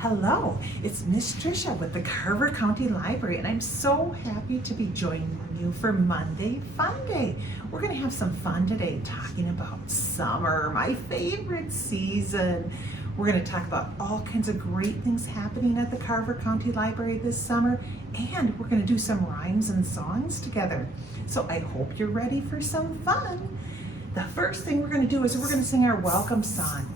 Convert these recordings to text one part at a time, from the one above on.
Hello, it's Miss Trisha with the Carver County Library, and I'm so happy to be joining you for Monday Fun Day. We're going to have some fun today talking about summer, my favorite season. We're going to talk about all kinds of great things happening at the Carver County Library this summer, and we're going to do some rhymes and songs together. So I hope you're ready for some fun. The first thing we're going to do is we're going to sing our welcome song.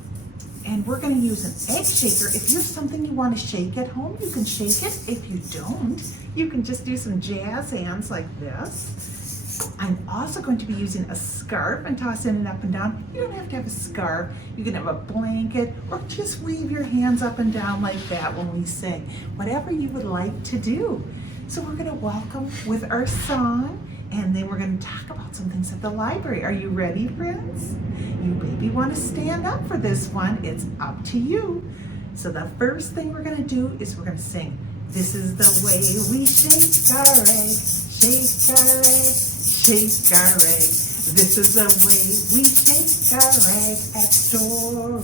And we're going to use an egg shaker. If you have something you want to shake at home, you can shake it. If you don't, you can just do some jazz hands like this. I'm also going to be using a scarf and tossing it up and down. You don't have to have a scarf. You can have a blanket or just wave your hands up and down like that when we sing. Whatever you would like to do. So we're going to welcome with our song, and then we're going to talk about some things at the library. Are you ready, friends? You maybe want to stand up for this one. It's up to you. So the first thing we're going to do is we're going to sing, "This is the way we shake our egg, shake our egg, shake our egg. This is the way we shake our egg at story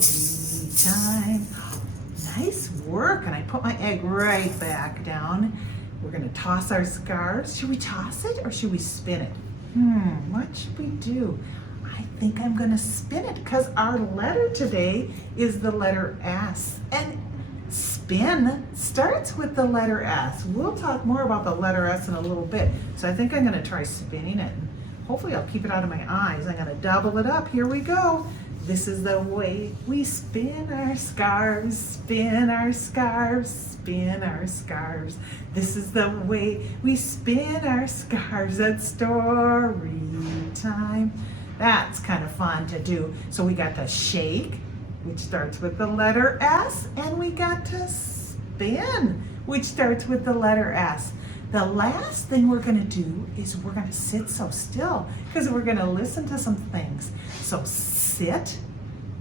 time." Nice work. And I put my egg right back down. We're going to toss our scarves. Should we toss it or should we spin it? What should we do? I think I'm going to spin it because our letter today is the letter S. And spin starts with the letter S. We'll talk more about the letter S in a little bit. So I think I'm going to try spinning it. Hopefully I'll keep it out of my eyes. I'm going to double it up. Here we go. This is the way we spin our scarves, spin our scarves, spin our scarves. This is the way we spin our scarves at story time. That's kind of fun to do. So we got to shake, which starts with the letter S, and we got to spin, which starts with the letter S. The last thing we're going to do is we're going to sit so still because we're going to listen to some things. So sit,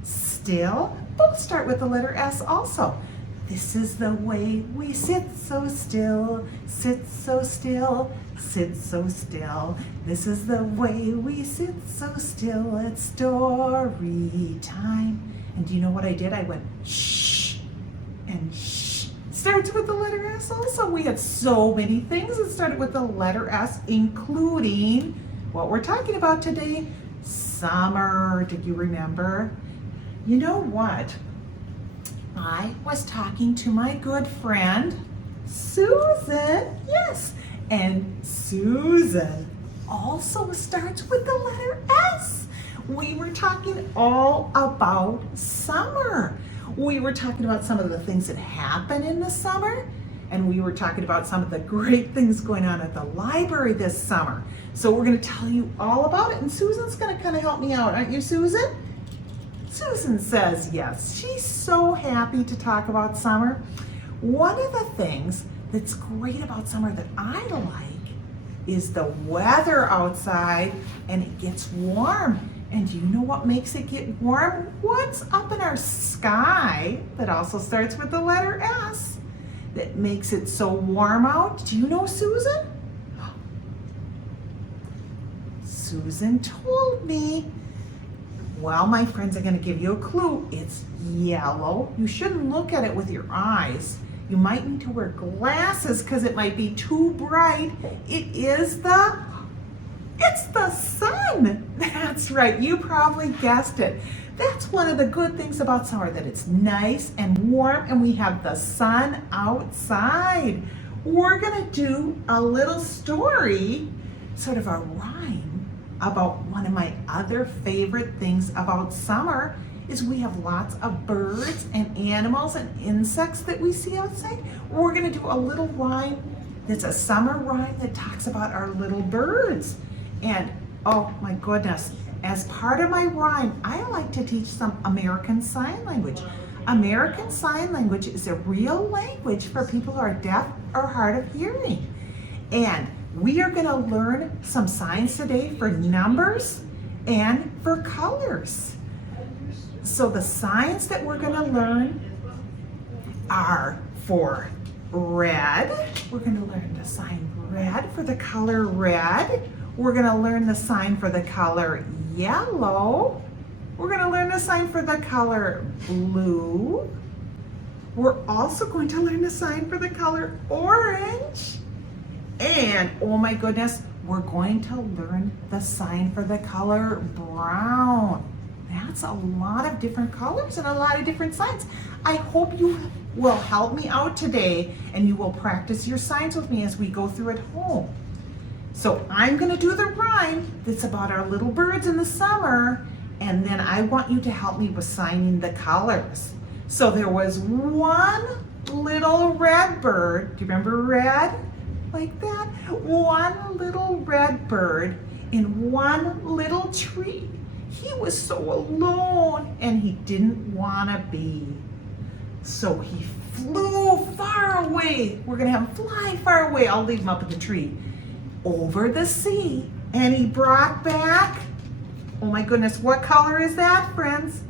still, both start with the letter S also. This is the way we sit so still, sit so still, sit so still. This is the way we sit so still at story time. And do you know what I did? I went shh and shh. Starts with the letter S also. We had so many things that started with the letter S, including what we're talking about today, summer. Did you remember? You know what? I was talking to my good friend, Susan. Yes, and Susan also starts with the letter S. We were talking all about summer. We were talking about some of the things that happen in the summer, and we were talking about some of the great things going on at the library this summer. So we're going to tell you all about it, and Susan's going to kind of help me out. Aren't you, Susan? Susan says yes. She's so happy to talk about summer. One of the things that's great about summer that I like is the weather outside, and it gets warm. And do you know what makes it get warm? What's up in our sky that also starts with the letter S that makes it so warm out? Do you know, Susan? Susan told me. Well, my friends, I'm going to give you a clue. It's yellow. You shouldn't look at it with your eyes. You might need to wear glasses because it might be too bright. It's the sun. That's right. You probably guessed it. That's one of the good things about summer, that it's nice and warm and we have the sun outside. We're going to do a little story, sort of a rhyme, about one of my other favorite things about summer is we have lots of birds and animals and insects that we see outside. We're going to do a little rhyme that's a summer rhyme that talks about our little birds. And oh my goodness, as part of my rhyme, I like to teach some American Sign Language. American Sign Language is a real language for people who are deaf or hard of hearing. And we are going to learn some signs today for numbers and for colors. So the signs that we're going to learn are for red. We're going to learn the sign red for the color red. We're going to learn the sign for the color yellow. We're going to learn the sign for the color blue. We're also going to learn the sign for the color orange. And oh my goodness, we're going to learn the sign for the color brown. That's a lot of different colors and a lot of different signs. I hope you will help me out today and you will practice your signs with me as we go through at home. So I'm going to do the rhyme that's about our little birds in the summer, and then I want you to help me with signing the colors. So there was one little red bird. Do you remember red? Like that? One little red bird in one little tree. He was so alone and he didn't want to be. So he flew far away. We're going to have him fly far away. I'll leave him up in the tree. Over the sea. And he brought back, oh my goodness, what color is that, friends?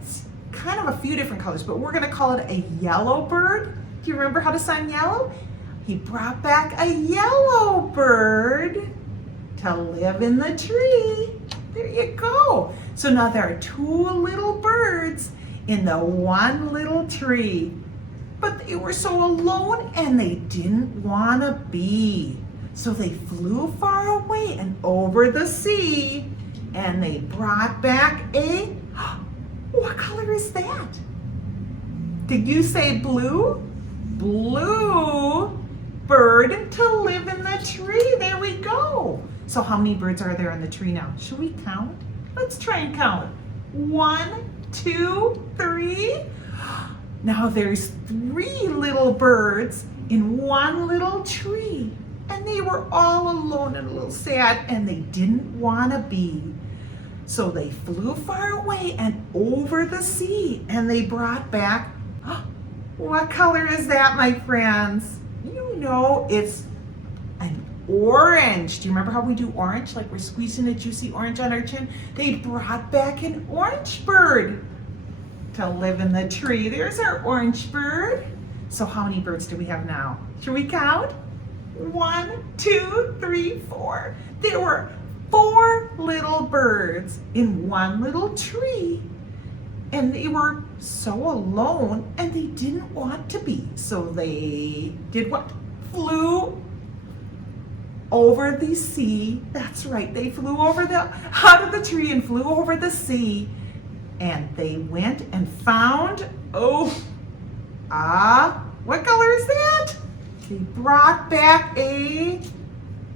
It's kind of a few different colors, but we're going to call it a yellow bird. Do you remember how to sign yellow? He brought back a yellow bird to live in the tree. There you go. So now there are two little birds in the one little tree, but they were so alone and they didn't want to be. So they flew far away and over the sea, and they brought back a, what color is that? Did you say blue? Blue bird to live in the tree. There we go. So how many birds are there in the tree now? Should we count? Let's try and count. 1, 2, 3. Now there's 3 little birds in one little tree. And they were all alone and a little sad, and they didn't want to be. So they flew far away and over the sea, and they brought back, what color is that, my friends? You know, it's an orange. Do you remember how we do orange? Like we're squeezing a juicy orange on our chin? They brought back an orange bird to live in the tree. There's our orange bird. So how many birds do we have now? Should we count? 1, 2, 3, 4. There were 4 little birds in one little tree, and they were so alone and they didn't want to be. So they did what? Flew over the sea. That's right, they flew over out of the tree and flew over the sea, and they went and found, what color is that? They brought back a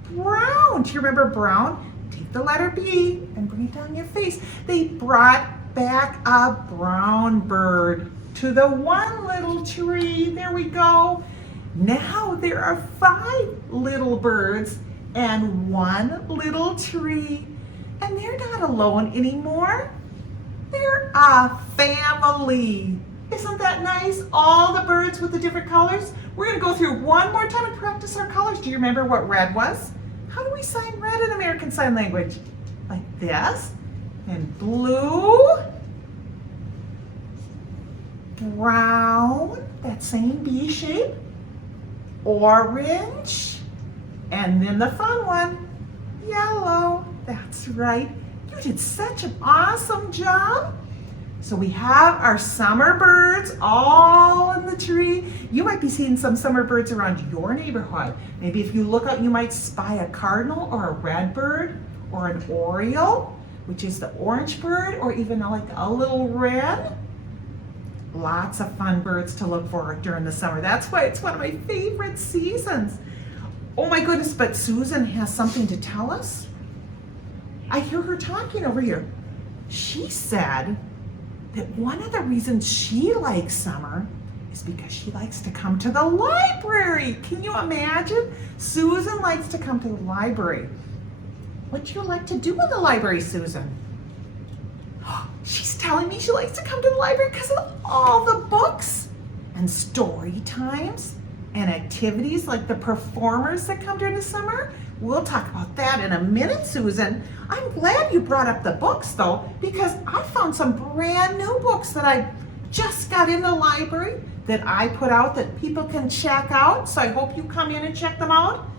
brown. Do you remember brown? Take the letter B and bring it down your face. They brought back a brown bird to the one little tree. There we go. Now there are 5 little birds and one little tree. And they're not alone anymore. They're a family. Isn't that nice? All the birds with the different colors. We're going to go through one more time and practice our colors. Do you remember what red was? How do we sign red in American Sign Language? Like this. And blue. Brown. That same B shape. Orange. And then the fun one. Yellow. That's right. You did such an awesome job. So we have our summer birds all in the tree. You might be seeing some summer birds around your neighborhood. Maybe if you look out, you might spy a cardinal or a red bird or an oriole, which is the orange bird, or even like a little red. Lots of fun birds to look for during the summer. That's why it's one of my favorite seasons. Oh my goodness, but Susan has something to tell us. I hear her talking over here. She said that one of the reasons she likes summer is because she likes to come to the library. Can you imagine? Susan likes to come to the library. What do you like to do in the library, Susan? She's telling me she likes to come to the library because of all the books and story times and activities like the performers that come during the summer. We'll talk about that in a minute, Susan. I'm glad you brought up the books, though, because I found some brand new books that I just got in the library that I put out that people can check out. So I hope you come in and check them out.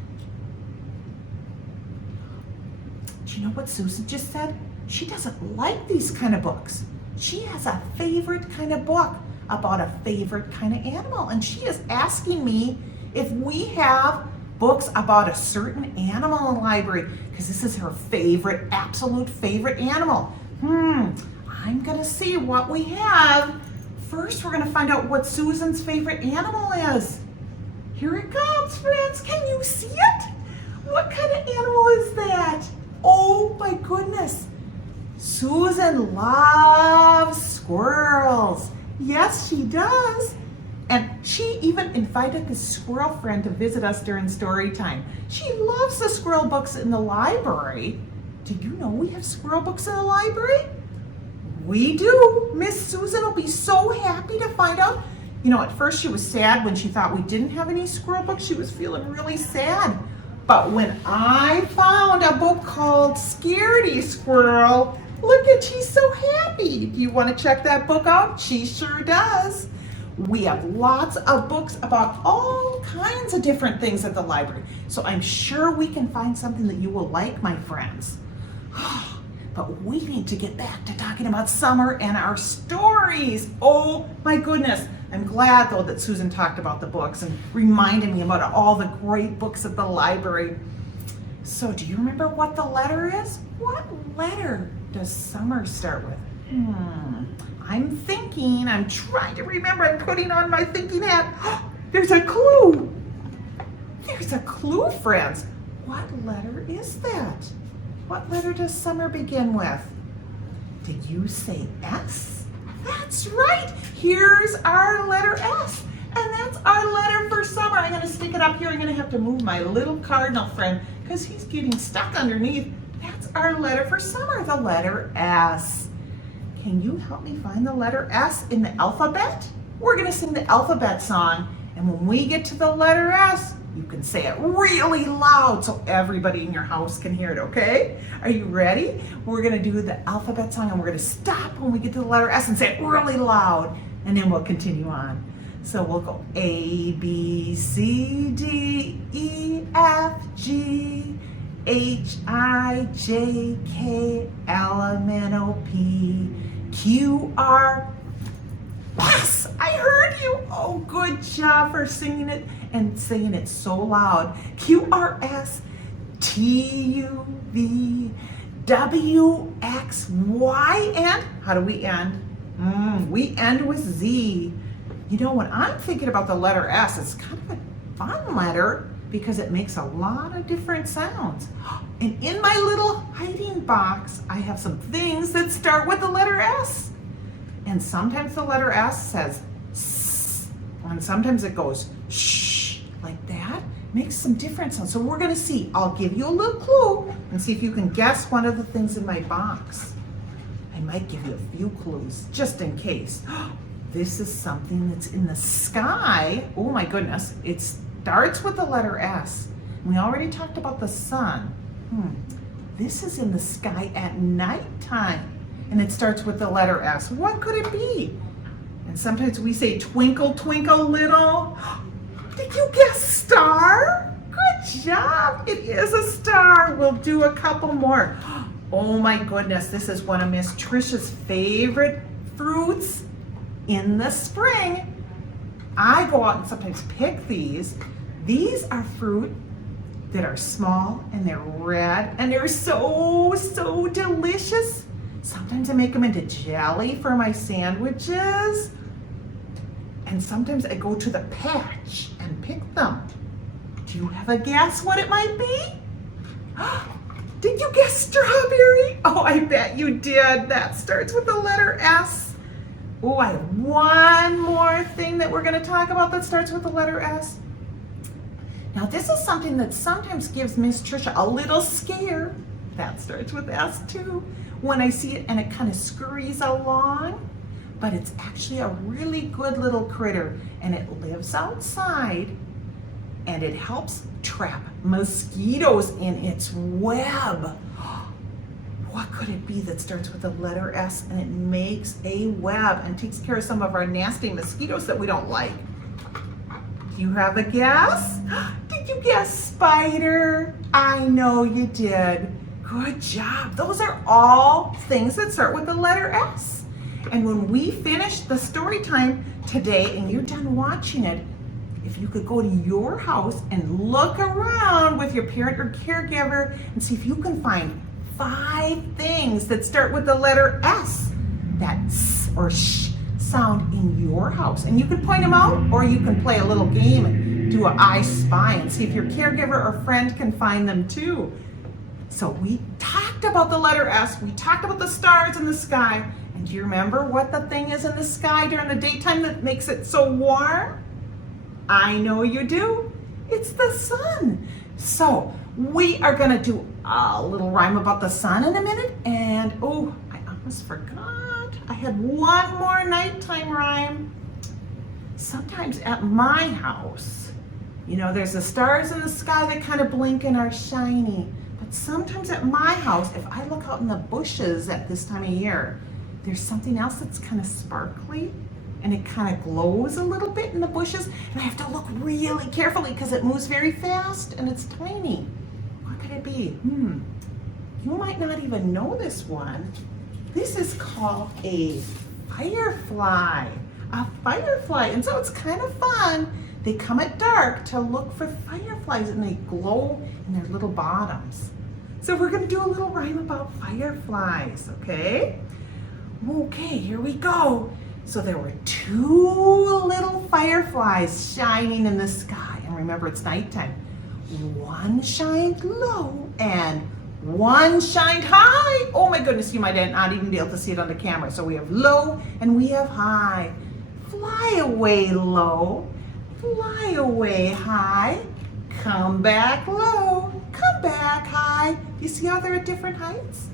Do you know what Susan just said? She doesn't like these kind of books. She has a favorite kind of book, about a favorite kind of animal. And she is asking me if we have books about a certain animal in the library, because this is her favorite, absolute favorite animal. I'm gonna see what we have. First, we're gonna find out what Susan's favorite animal is. Here it comes, friends. Can you see it? What kind of animal is that? Oh my goodness. Susan loves squirrels. Yes, she does. And she even invited this squirrel friend to visit us during story time. She loves the squirrel books in the library. Did you know we have squirrel books in the library? We do. Miss Susan will be so happy to find out. You know, at first she was sad when she thought we didn't have any squirrel books. She was feeling really sad. But when I found a book called Scaredy Squirrel, look at, she's so happy. Do you want to check that book out? She sure does. We have lots of books about all kinds of different things at the library. So I'm sure we can find something that you will like, my friends. But we need to get back to talking about summer and our stories. Oh my goodness. I'm glad though that Susan talked about the books and reminded me about all the great books at the library. So do you remember what the letter is? What letter does summer start with? I'm thinking, I'm trying to remember, I'm putting on my thinking hat. There's a clue. There's a clue, friends. What letter is that? What letter does summer begin with? Did you say S? That's right. Here's our letter S. And that's our letter for summer. I'm going to stick it up here. I'm going to have to move my little cardinal friend because he's getting stuck underneath. That's our letter for summer, the letter S. Can you help me find the letter S in the alphabet? We're going to sing the alphabet song. And when we get to the letter S, you can say it really loud so everybody in your house can hear it, okay? Are you ready? We're gonna do the alphabet song and we're gonna stop when we get to the letter S and say it really loud, and then we'll continue on. So we'll go A, B, C, D, E, F, G, H, I, J, K, L, M, N, O, P, Q, R, S. I heard you. Oh, good job for singing it and saying it so loud. Q, R, S, T, U, V, W, X, Y, and how do we end? We end with Z. You know, when I'm thinking about the letter S, it's kind of a fun letter because it makes a lot of different sounds. And in my little hiding box, I have some things that start with the letter S. And sometimes the letter S says S, and sometimes it goes shh, like that. Makes some different sounds. So we're gonna see. I'll give you a little clue and see if you can guess one of the things in my box. I might give you a few clues just in case. This is something that's in the sky. Oh my goodness. It starts with the letter S. We already talked about the sun. This is in the sky at nighttime. And it starts with the letter S. What could it be? And sometimes we say twinkle, twinkle, little. Did you guess star? Good job. It is a star. We'll do a couple more. Oh my goodness, this is one of Miss Trisha's favorite fruits in the spring. I go out and sometimes pick these. These are fruit that are small and they're red and they're so delicious. Sometimes I make them into jelly for my sandwiches. And sometimes I go to the patch and pick them. Do you have a guess what it might be? Did you guess strawberry? Oh, I bet you did. That starts with the letter S. Oh, I have one more thing that we're going to talk about that starts with the letter S. Now, this is something that sometimes gives Miss Trisha a little scare. That starts with S too. When I see it and it kind of scurries along, but it's actually a really good little critter and it lives outside and it helps trap mosquitoes in its web. What could it be that starts with the letter S and it makes a web and takes care of some of our nasty mosquitoes that we don't like? Do you have a guess? Did you guess spider? I know you did. Good job. Those are all things that start with the letter S. And when we finish the story time today and you're done watching it, if you could go to your house and look around with your parent or caregiver and see if you can find 5 things that start with the letter S, that S or sh sound in your house. And you can point them out, or you can play a little game and do an I Spy and see if your caregiver or friend can find them too. So we talked about the letter S, we talked about the stars in the sky, and do you remember what the thing is in the sky during the daytime that makes it so warm? I know you do. It's the sun. So we are gonna do a little rhyme about the sun in a minute, and oh, I almost forgot. I had one more nighttime rhyme. Sometimes at my house, you know, there's the stars in the sky that kind of blink and are shiny. But sometimes at my house, if I look out in the bushes at this time of year, there's something else that's kind of sparkly and it kind of glows a little bit in the bushes. And I have to look really carefully because it moves very fast and it's tiny. What could it be? You might not even know this one. This is called a firefly. A firefly. And so it's kind of fun. They come at dark to look for fireflies and they glow in their little bottoms. So we're going to do a little rhyme about fireflies, okay? Okay, here we go. So there were 2 little fireflies shining in the sky. And remember, it's nighttime. One shined low and one shined high. Oh my goodness, you might not even be able to see it on the camera. So we have low and we have high. Fly away low, fly away high, come back low, come back high. You see how they're at different heights?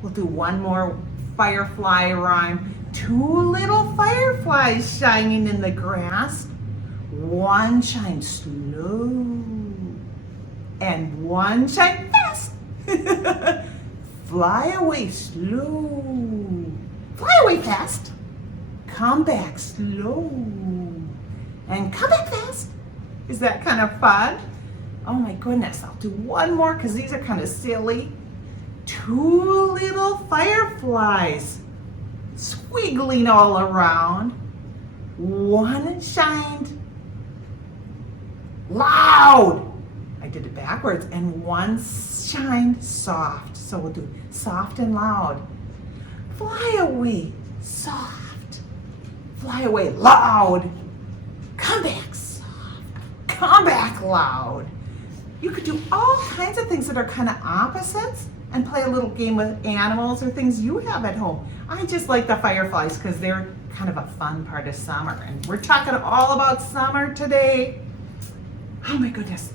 We'll do one more firefly rhyme. 2 little fireflies shining in the grass. One shines slow and one shines fast. Fly away slow, fly away fast, come back slow, and come back fast. Is that kind of fun? Oh my goodness, I'll do one more because these are kind of silly. 2 little fireflies squiggling all around. One shined loud. I did it backwards. And one shined soft. So we'll do soft and loud. Fly away soft. Fly away loud. Come back soft. Come back loud. You could do all kinds of things that are kind of opposites and play a little game with animals or things you have at home. I just like the fireflies because they're kind of a fun part of summer. And we're talking all about summer today. Oh my goodness,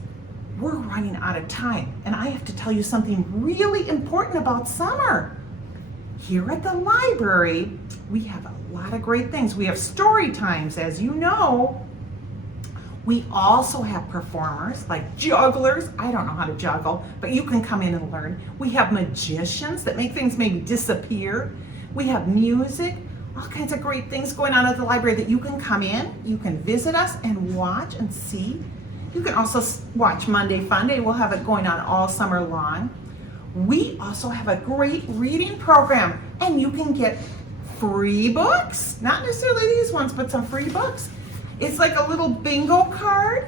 we're running out of time. And I have to tell you something really important about summer. Here at the library, we have a lot of great things. We have story times, as you know. We also have performers like jugglers. I don't know how to juggle, but you can come in and learn. We have magicians that make things maybe disappear. We have music, all kinds of great things going on at the library that you can come in, you can visit us and watch and see. You can also watch Monday Fun Day. We'll have it going on all summer long. We also have a great reading program, and you can get free books. Not necessarily these ones, but some free books. It's like a little bingo card.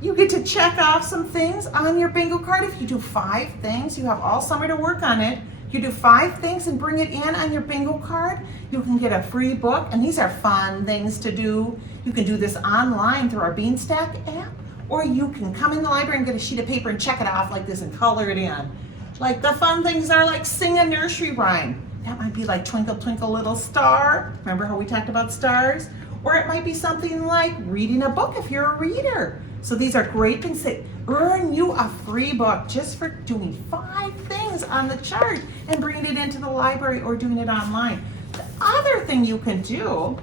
You get to check off some things on your bingo card. If you do 5 things, you have all summer to work on it. You do 5 things and bring it in on your bingo card, you can get a free book. And these are fun things to do. You can do this online through our Beanstack app, or you can come in the library and get a sheet of paper and check it off like this and color it in. Like the fun things are like sing a nursery rhyme. That might be like Twinkle Twinkle Little Star. Remember how we talked about stars? Or it might be something like reading a book if you're a reader. So these are great things that earn you a free book just for doing 5 things on the chart and bringing it into the library or doing it online. The other thing you can do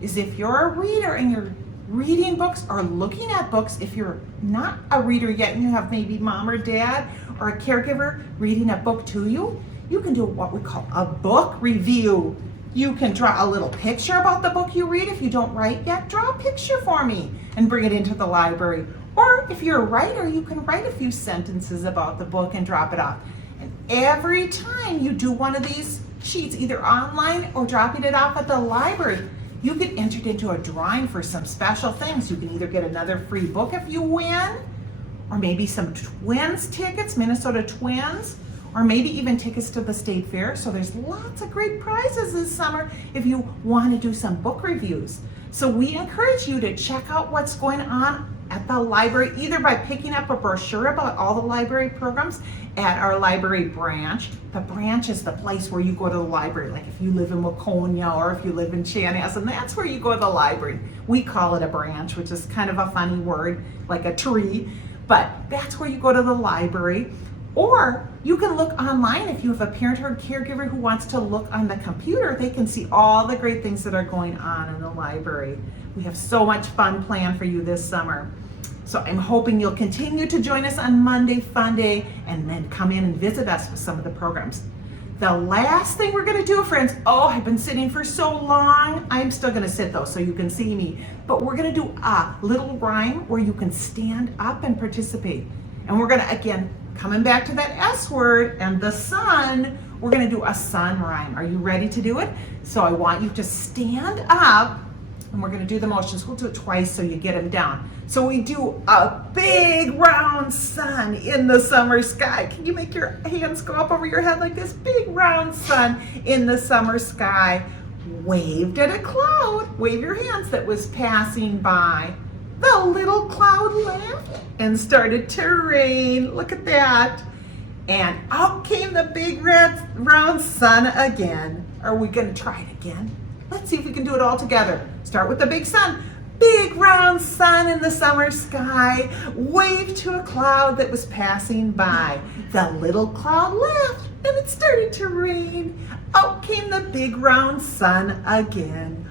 is if you're a reader and you're reading books or looking at books, if you're not a reader yet and you have maybe mom or dad or a caregiver reading a book to you, you can do what we call a book review. You can draw a little picture about the book you read. If you don't write yet, draw a picture for me and bring it into the library. Or if you're a writer, you can write a few sentences about the book and drop it off. And every time you do one of these sheets either online or dropping it off at the library. You get entered into a drawing for some special things. You can either get another free book if you win, or maybe some Twins tickets, Minnesota Twins, or maybe even tickets to the state fair. So there's lots of great prizes this summer if you want to do some book reviews. So we encourage you to check out what's going on at the library, either by picking up a brochure about all the library programs at our library branch. The branch is the place where you go to the library, like if you live in Waconia or if you live in Chanhassen, that's where you go to the library. We call it a branch, which is kind of a funny word, like a tree, but that's where you go to the library. Or you can look online if you have a parent or caregiver who wants to look on the computer. They can see all the great things that are going on in the library. We have so much fun planned for you this summer. So I'm hoping you'll continue to join us on Monday Fun Day and then come in and visit us with some of the programs. The last thing we're gonna do, friends, I've been sitting for so long. I'm still gonna sit though, so you can see me. But we're gonna do a little rhyme where you can stand up and participate. And we're gonna, again, coming back to that S word and the sun, we're gonna do a sun rhyme. Are you ready to do it? So I want you to stand up and we're gonna do the motions. We'll do it twice so you get them down. So we do a big round sun in the summer sky. Can you make your hands go up over your head like this? Big round sun in the summer sky. Waved at a cloud. Wave your hands that was passing by. The little cloud laughed and started to rain. Look at that. And out came the big red round sun again. Are we gonna try it again? Let's see if we can do it all together. Start with the big sun. Big round sun in the summer sky. Waved to a cloud that was passing by. The little cloud laughed and it started to rain. Out came the big round sun again.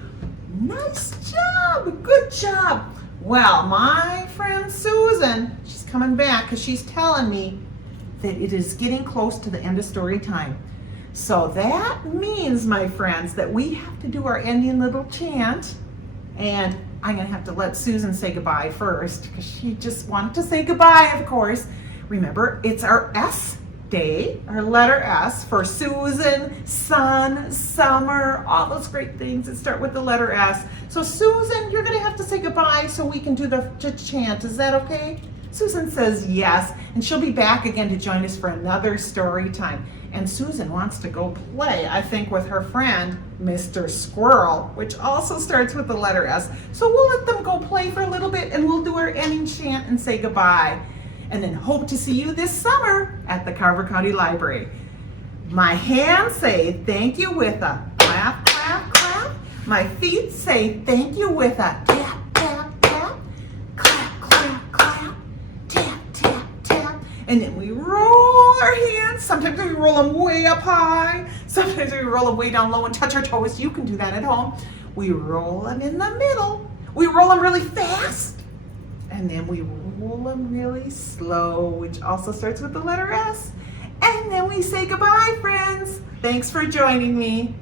Nice job, good job. Well, my friend Susan, she's coming back because she's telling me that it is getting close to the end of story time. So that means, my friends, that we have to do our ending little chant. And I'm gonna have to let Susan say goodbye first because she just wanted to say goodbye, of course. Remember, it's our S day, our letter S for Susan, sun, summer, all those great things that start with the letter S. So Susan, you're gonna have to say goodbye so we can do the chant. Is that okay? Susan says yes, and she'll be back again to join us for another story time. And Susan wants to go play, I think, with her friend, Mr. Squirrel, which also starts with the letter S. So we'll let them go play for a little bit and we'll do our ending chant and say goodbye. And then hope to see you this summer at the Carver County Library. My hands say thank you with a clap, clap, clap. My feet say thank you with a tap, tap, tap. Clap, clap, clap. Tap, tap, tap. And then we roll our hands. Sometimes we roll them way up high. Sometimes we roll them way down low and touch our toes. You can do that at home. We roll them in the middle. We roll them really fast. And then we roll them really slow, which also starts with the letter S. And then we say goodbye, friends. Thanks for joining me.